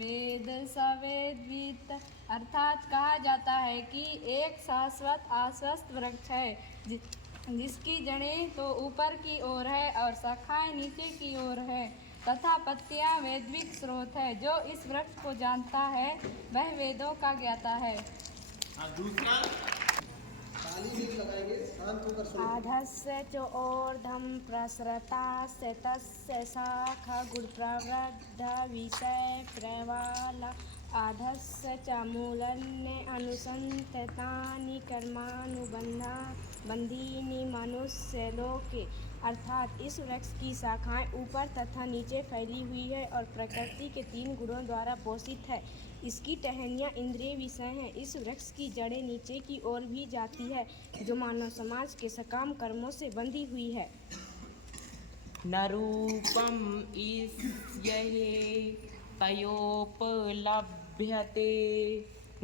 वेद सवेद्वित, अर्थात कहा जाता है कि एक शाश्वत आश्वस्त वृक्ष है जिसकी जड़ें तो ऊपर की ओर है और शाखाएं नीचे की ओर है तथा पत्तियां वैद्विक स्रोत है। जो इस वृक्ष को जानता है वह वेदों का ज्ञाता है। दूसरा आधस्य च ऊर्ध्वं प्रसृतास्य तस्य शाखा गुणप्रवृद्ध विषय प्रवाल आधस्य च मूलन्य अनुसंततानि कर्मानुबंधा बंधीनि मनुष्य लोके, अर्थात इस वृक्ष की शाखाएं ऊपर तथा नीचे फैली हुई है और प्रकृति के 3 गुणों द्वारा पोषित है। इसकी टहनियाँ इंद्रिय विषय हैं। इस वृक्ष की जड़ें नीचे की ओर भी जाती है जो मानव समाज के सकाम कर्मों से बंधी हुई है। न रूपम ईस्यहे तयोपलभ्यते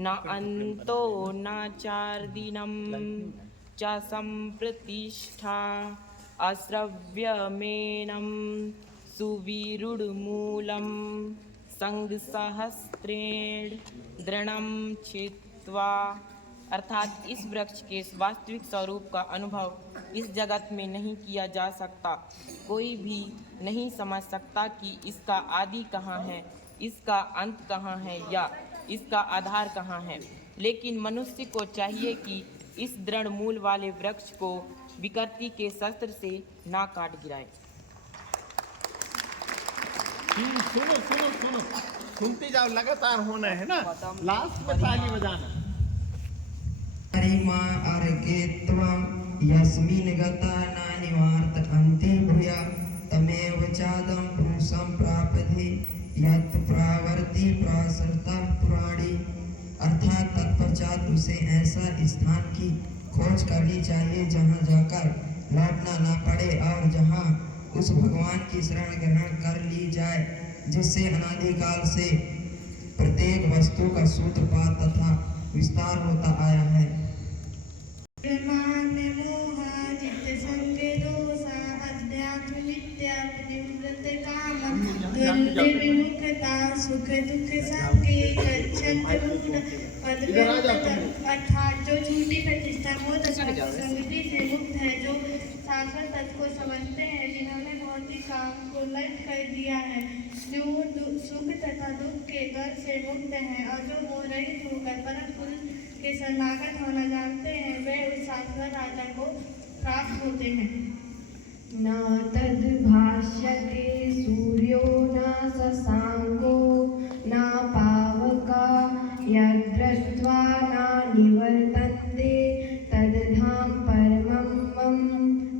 न अंतो न चार्दिनं च संप्रतिष्ठा अश्रव्यमेनं सुविरूढमूलं संगसहस्रेण दृढ़ं छित्त्वा, अर्थात इस वृक्ष के वास्तविक स्वरूप का अनुभव इस जगत में नहीं किया जा सकता। कोई भी नहीं समझ सकता कि इसका आदि कहाँ है, इसका अंत कहाँ है या इसका आधार कहाँ है। लेकिन मनुष्य को चाहिए कि इस दृढ़ मूल वाले वृक्ष को विकृति के शस्त्र से ना काट गिराए। सुनो सुनो सुनो, सुनते जाओ, लगातार होना है ना, लास्ट में ताली बजाना। परिमा अर्घेत्वं यस्मिन् गता न निवार्त अन्ते भूया तमेव चादं पुरुषं प्रापति यत् प्रावर्ति प्रासृता पुराणी, अर्थात तत्पश्चात उसे ऐसा स्थान की खोज करनी चाहिए जहाँ जाकर लौटना न पड़े और जहाँ उस भगवान की शरण ग्रहण कर ली जाए जिससे अनादिकाल से प्रत्येक वस्तु का सूत्रपात तथा विस्तार होता आया है। सुख दुख सबके अर्थात जो झूठी प्रतिष्ठा मोह तथा संगति से मुक्त है, जो शाश्वत तत्व को समझते हैं, जिन्होंने भौतिक काम को नष्ट कर दिया है, जो सुख तथा दुख के घर से मुक्त हैं और जो मोह रहित होकर परम पुरुष के शरणागत होना जानते हैं, वे उस शाश्वत आत्मा को प्राप्त होते हैं। न तद्भाष्यते सूर्यो न शशांको न पावका यद्रत्वा न निवर्तन्ते तद्धाम परमं मम,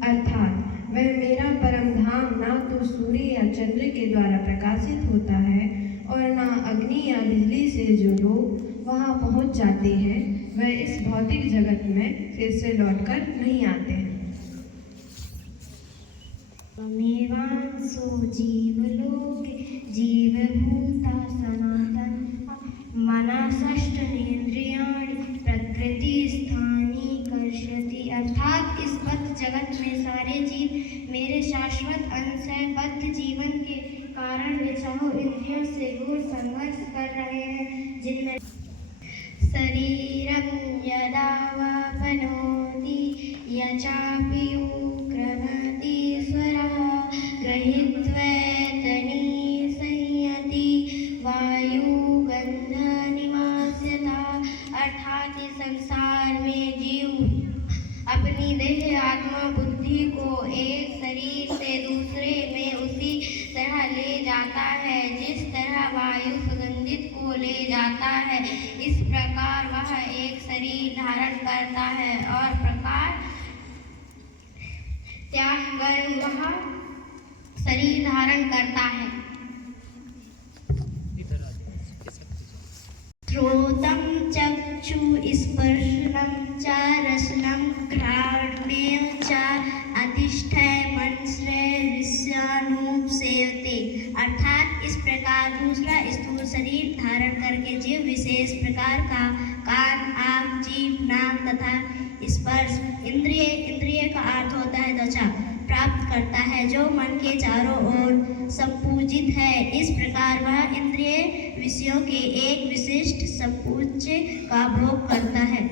अर्थात वह मेरा परम धाम ना तो सूर्य या चंद्र के द्वारा प्रकाशित होता है और न अग्नि या बिजली से जो लोग वहाँ पहुँच जाते हैं वह इस भौतिक जगत में फिर से लौटकर नहीं आते हैं। त्वमेवांसो जीवलोके जीवभूता सनातन मनसष्टनेन्द्रियाणि प्रकृतिस्थानि कर्षति, अर्थात इस बद्ध जगत में सारे जीव मेरे शाश्वत अंश है। बद्ध जीवन के कारण वे चाहो इंद्रियों से घोर संघर्ष कर रहे हैं, जिनमें शरीरं यदा वापनोति यचापि उक्रमति स्वरः गृहीत्वैतनी संयति वायुगन्ध निमास्यता, अर्थात इस संसार में जीव अपनी देह आत्मा बुद्धि को एक शरीर से दूसरे में उसी तरह ले जाता है जिस तरह वायु सुगंधित को ले जाता है। इस प्रकार वह एक शरीर धारण करता है और प्रकार त्याग कर वह शरीर धारण करता है। श्रोत्रं चक्षु स्पर्शनं च रसनं घ्राणमेव च अधिष्ठाय मनश्रेयस्यानुसेवते, अर्थात इस प्रकार दूसरा स्थूल शरीर धारण करके जीव विशेष प्रकार का कान आँख जीभ नाक तथा स्पर्श इंद्रिय का अर्थ होता है त्वचा प्राप्त करता है, जो मन के चारों ओर संपूजित है। इस प्रकार वह इंद्रिय विषयों के एक विशिष्ट संपूज्य का भोग करता है।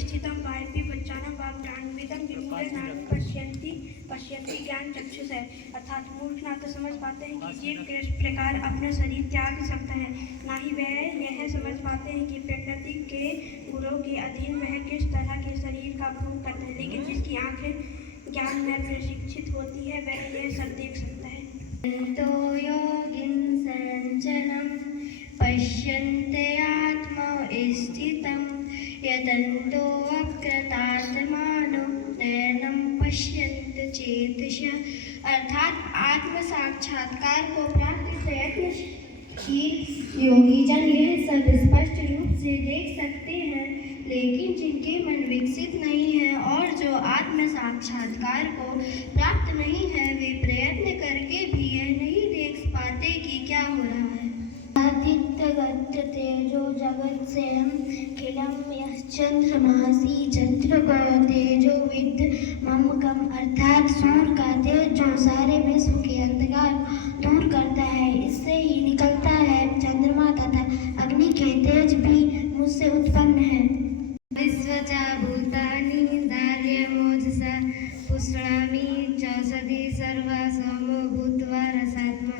स्थितम वायपि पच्चानम वाग्दानविदम विमूढ़ पश्यन्ति ज्ञान चक्षुष है। अर्थात मूर्ख ना तो समझ पाते हैं कि जीव किस प्रकार अपना शरीर त्याग सकता है, ना ही वह यह समझ पाते हैं कि प्रकृति के गुणों के अधीन वह किस तरह के शरीर का भोग करता है। लेकिन जिसकी आंखें ज्ञान में प्रशिक्षित होती है वह यह सब देख सकता है। तो योगिन संचलम पश्यन्ते आत्मा स्थितम यतन्तो अकृतात्मानो नयनम पश्यन्त चेतसः। अर्थात आत्म साक्षात्कार को प्राप्त प्रयत्नशील योगी जन यह सब स्पष्ट रूप से देख सकते हैं, लेकिन जिनके मन विकसित नहीं है और जो आत्म साक्षात्कार को प्राप्त नहीं है, वे प्रयत्न करके भी यह नहीं देख पाते कि क्या हो रहा है। आदित्य तेजो जगत से खिलम यः चंद्रमासी चंद्र का तेजो विद मम कम। अर्थात सूर्य का तेज जो सारे विश्व के अंधकार दूर करता है, इससे ही निकलता है। चंद्रमा तथा अग्नि के तेज भी मुझसे उत्पन्न है। विश्वचा भूतानि धार्यमोजसा पुष्णामि चौषधि सर्वा सोमो भूत्वा रसात्मा।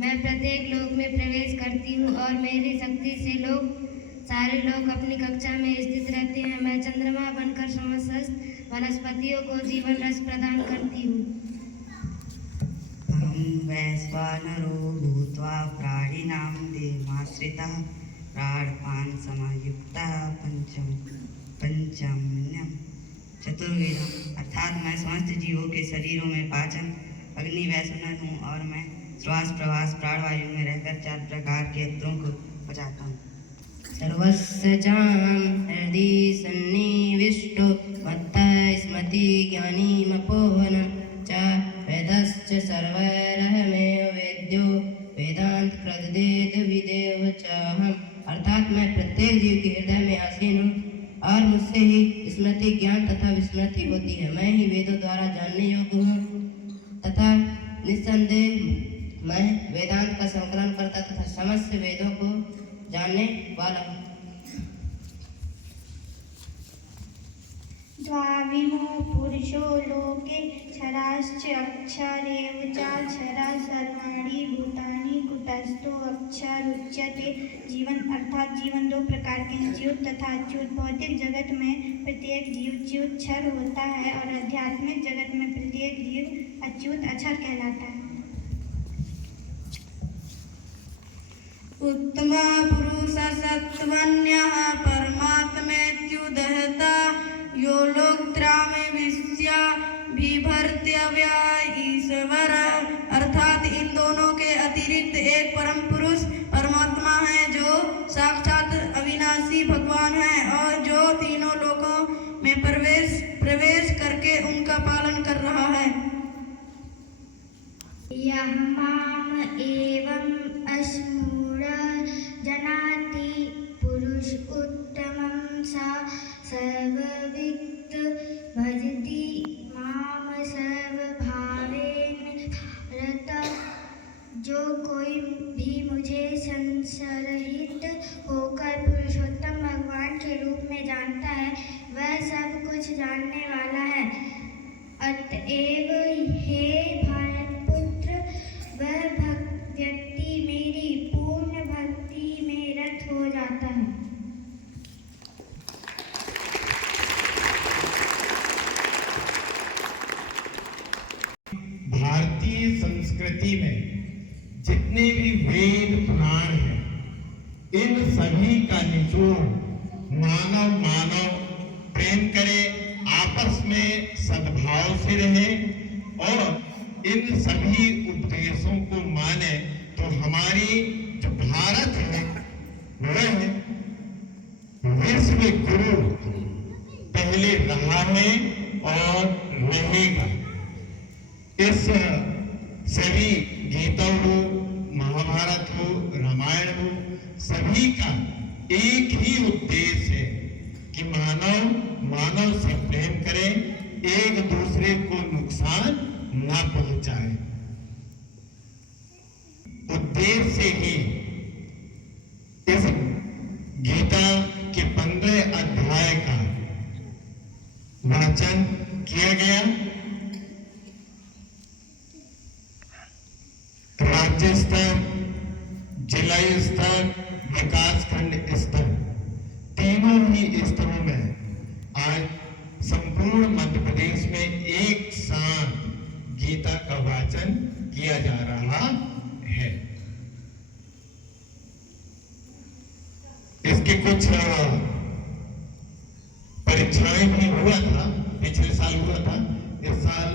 मैं प्रत्येक लोक में प्रवेश करती हूँ और मेरी शक्ति से सारे लोग अपनी कक्षा में स्थित रहते हैं। मैं चंद्रमा बनकर समस्त वनस्पतियों को जीवन रस प्रदान करती हूँ। अहं वैश्वानरो भूत्वा प्राणिनां देहाश्रितः प्राणपान समायुक्तः पंचम्यं चतुर्वेदम। अर्थात मैं समस्त जीवों के शरीरों में पाचन अग्नि वैश्वानर हूँ और मैं श्वास प्रवास प्राणवायु में रहकर 4 प्रकार के यंत्रों को बचाता हूँ। सर्वस्य चाहं हृदि सन्निविष्टो मत्तः स्मृति ज्ञानीमपोहनं च वेदश्च सर्वैरहमेव वेद्यो वेदांत प्रददेत विदेव चाहम्। अर्थात मैं प्रत्येक जीव के हृदय में आसीन हूँ और मुझसे ही स्मृति ज्ञान तथा विस्मृति होती है। मैं ही वेदों द्वारा जानने योग्य हूँ तथा निस्संदेह मैं वेदांत का संकलन करता तथा समस्त वेदों को जानने वाला हूँ। द्वाविमो पुरुषो लोके क्षराश्च अक्षरेव चाक्षरा सर्वाणि भूतानि कुटस्थो अक्षर उच्यते। जीवन अर्थात जीवन 2 प्रकार के हैं, च्युत तथा अच्युत। भौतिक जगत में प्रत्येक जीव च्युत क्षर होता है और आध्यात्मिक जगत में प्रत्येक जीव अच्युत अक्षर कहलाता है। उत्तमा पुरुष सत्वन्यः परमात्मेत्युदहता यो लोकत्रामे विस्या विभर्त्यव्या ईश्वर। अर्थात इन दोनों के अतिरिक्त एक परम पुरुष परमात्मा है जो साक्षात अविनाशी भगवान है और जो तीनों लोकों में प्रवेश करके उनका पालन कर रहा है। यः माम एवं अश्मूढ़ जनाति पुरुष उत्तमं सा सर्ववित् भजति माम सर्वभावेन रतः। जो कोई भी मुझे संसरहित होकर पुरुषोत्तम भगवान के रूप में जानता है, वह सब कुछ जानने वाला है। अतएव हे भारतपुत्र, वह व्यक्ति मेरी पूर्ण भक्ति में रत हो जाता है। भारतीय संस्कृति में जितने भी वेद पुराण हैं, इन सभी का निचोड़ मानव प्रेम करे, आपस में सद्भाव से रहे और इन सभी उपदेशों को माने, तो हमारी जो भारत है वह विश्व गुरु पहले रहा है और रहेगा। इस सभी गीता हो, महाभारत हो, रामायण हो, सभी का एक ही उद्देश्य है कि मानव से प्रेम करे, एक दूसरे को नुकसान ना पहुंचाए। उद्देश्य से ही इस गीता के 15 अध्याय का वाचन किया गया। राज्य स्तर, जिला स्तर, विकासखंड स्तर, तीनों ही स्तरों में आज संपूर्ण मध्य प्रदेश में एक साथ गीता का वाचन किया जा रहा है। इसके कुछ परीक्षाएं भी हुआ था, पिछले साल हुआ था, इस साल